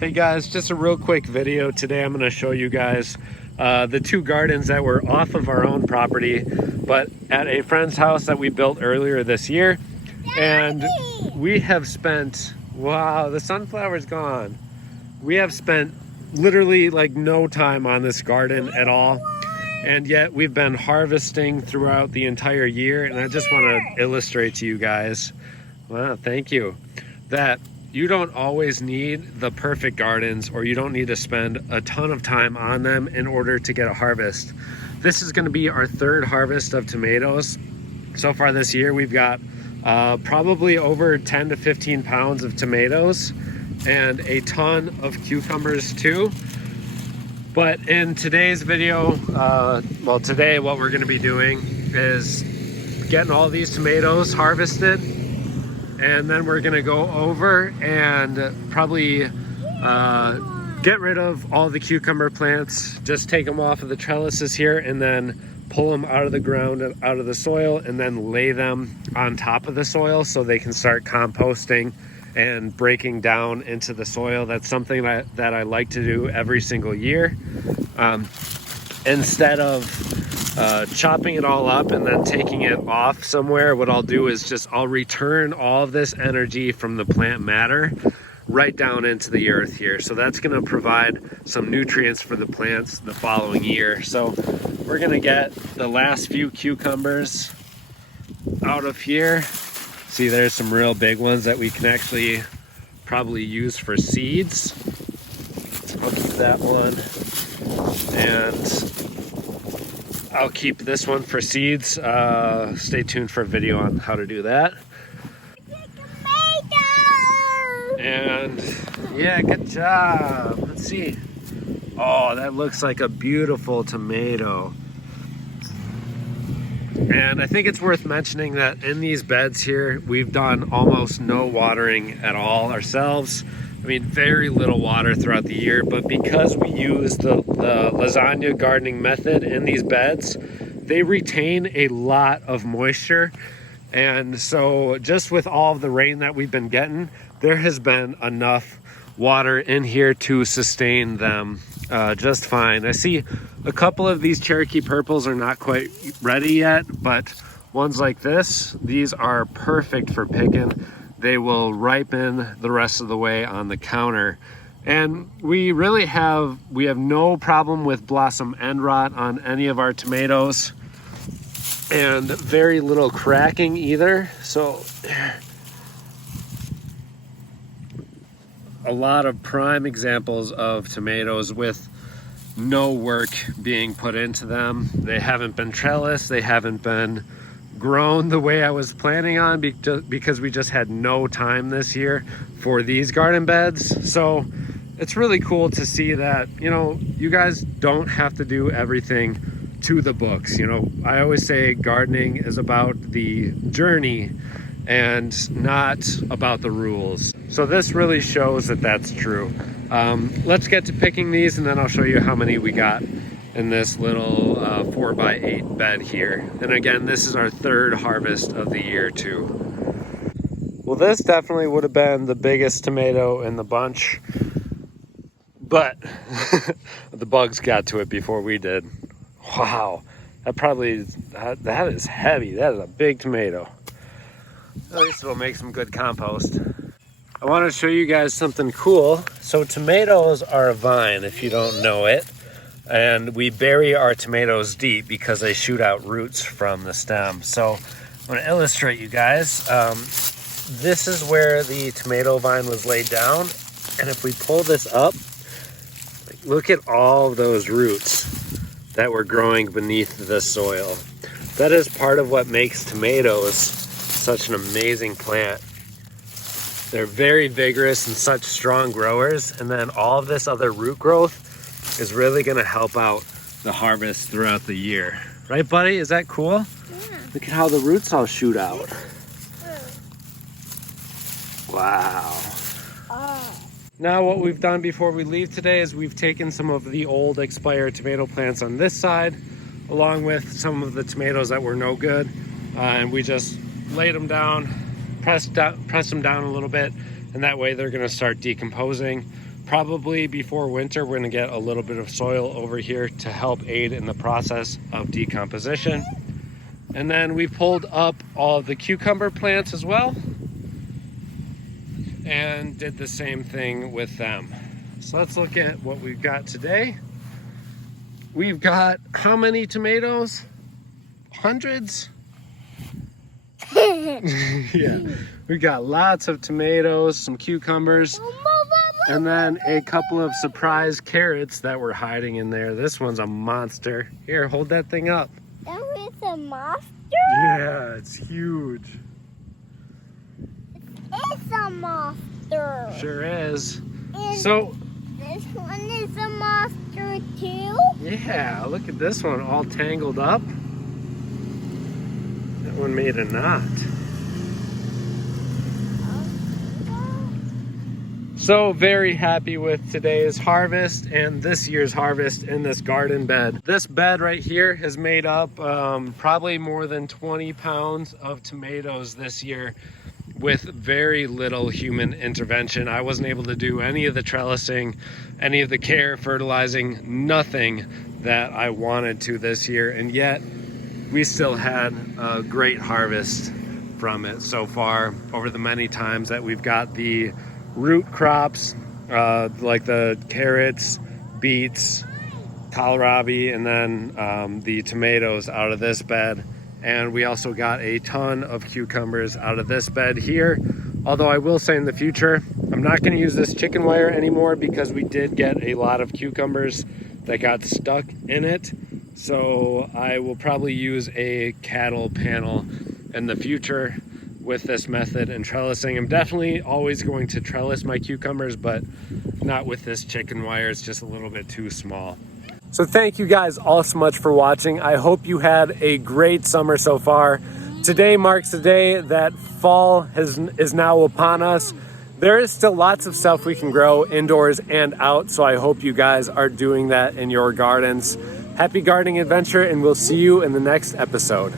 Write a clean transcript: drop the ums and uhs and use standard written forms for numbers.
Hey guys, just a real quick video. Today I'm going to show you guys the two gardens that were off of our own property, but at a friend's house that we built earlier this year. And we have spent, wow, the sunflower's gone. We have spent literally like no time on this garden at all. And yet we've been harvesting throughout the entire year. And I just want to illustrate to you guys, wow, thank you, that you don't always need the perfect gardens, or you don't need to spend a ton of time on them in order to get a harvest. This is going to be our third harvest of tomatoes. So far this year, we've got probably over 10 to 15 pounds of tomatoes and a ton of cucumbers too. But in today's video, well, today what we're going to be doing is getting all these tomatoes harvested. And then we're gonna go over and probably get rid of all the cucumber plants, just take them off of the trellises here and then pull them out of the ground and out of the soil and then lay them on top of the soil so they can start composting and breaking down into the soil. That's something that I like to do every single year. Instead of chopping it all up and then taking it off somewhere, what I'll do is I'll return all of this energy from the plant matter right down into the earth here. So that's going to provide some nutrients for the plants the following year. So we're going to get the last few cucumbers out of here. See, there's some real big ones that we can actually probably use for seeds. I'll keep that one, and I'll keep this one for seeds. Stay tuned for a video on how to do that. And yeah, good job. Let's see. Oh, that looks like a beautiful tomato. And I think it's worth mentioning that in these beds here, we've done almost no watering at all ourselves. I mean, very little water throughout the year, but because we use the lasagna gardening method in these beds, they retain a lot of moisture. And so just with all of the rain that we've been getting, there has been enough water in here to sustain them just fine. I see a couple of these Cherokee purples are not quite ready yet, but ones like this, these are perfect for picking. They will ripen the rest of the way on the counter. And we have no problem with blossom end rot on any of our tomatoes, and very little cracking either. So a lot of prime examples of tomatoes with no work being put into them. They haven't been trellised, they haven't been grown the way I was planning on, because we just had no time this year for these garden beds. So it's really cool to see that, you know, you guys don't have to do everything to the books. You know, I always say gardening is about the journey and not about the rules. So this really shows that that's true. Let's get to picking these, and then I'll show you how many we got in this little 4x8 bed here. And again, this is our third harvest of the year too. Well, this definitely would have been the biggest tomato in the bunch, but the bugs got to it before we did. Wow, that is heavy. That is a big tomato. At least it'll make some good compost. I want to show you guys something cool. So tomatoes are a vine, if you don't know it. And we bury our tomatoes deep because they shoot out roots from the stem. So I'm going to illustrate you guys. This is where the tomato vine was laid down. And if we pull this up, look at all those roots that were growing beneath the soil. That is part of what makes tomatoes such an amazing plant. They're very vigorous and such strong growers. And then all of this other root growth is really going to help out the harvest throughout the year. Right, buddy? Is that cool? Yeah. Look at how the roots all shoot out. Wow. Now what we've done before we leave today is we've taken some of the old expired tomato plants on this side, along with some of the tomatoes that were no good, and we just laid them down, pressed them down a little bit, and that way they're going to start decomposing Probably before winter, we're going to get a little bit of soil over here to help aid in the process of decomposition. And then we pulled up all of the cucumber plants as well and did the same thing with them. So let's look at what we've got today. We've got how many tomatoes? Hundreds? Yeah, we got lots of tomatoes, some cucumbers, and then a couple of surprise carrots that were hiding in there. This one's a monster. Here, hold that thing up. That is a monster? Yeah, it's huge. It's a monster. Sure is. And So, this one is a monster too? yeah, look at this one all tangled up. That one made a knot. So very happy with today's harvest and this year's harvest in this garden bed. This bed right here has made up probably more than 20 pounds of tomatoes this year with very little human intervention. I wasn't able to do any of the trellising, any of the care, fertilizing, nothing that I wanted to this year, and yet we still had a great harvest from it so far over the many times that we've got the root crops, like the carrots, beets, kohlrabi, and then the tomatoes out of this bed. And we also got a ton of cucumbers out of this bed here. Although I will say in the future, I'm not going to use this chicken wire anymore because we did get a lot of cucumbers that got stuck in it. So I will probably use a cattle panel in the future with this method and trellising. I'm definitely always going to trellis my cucumbers, but not with this chicken wire. It's just a little bit too small. So thank you guys all so much for watching. I hope you had a great summer so far. Today marks the day that fall is now upon us. There is still lots of stuff we can grow indoors and out, so I hope you guys are doing that in your gardens. Happy gardening adventure, and we'll see you in the next episode.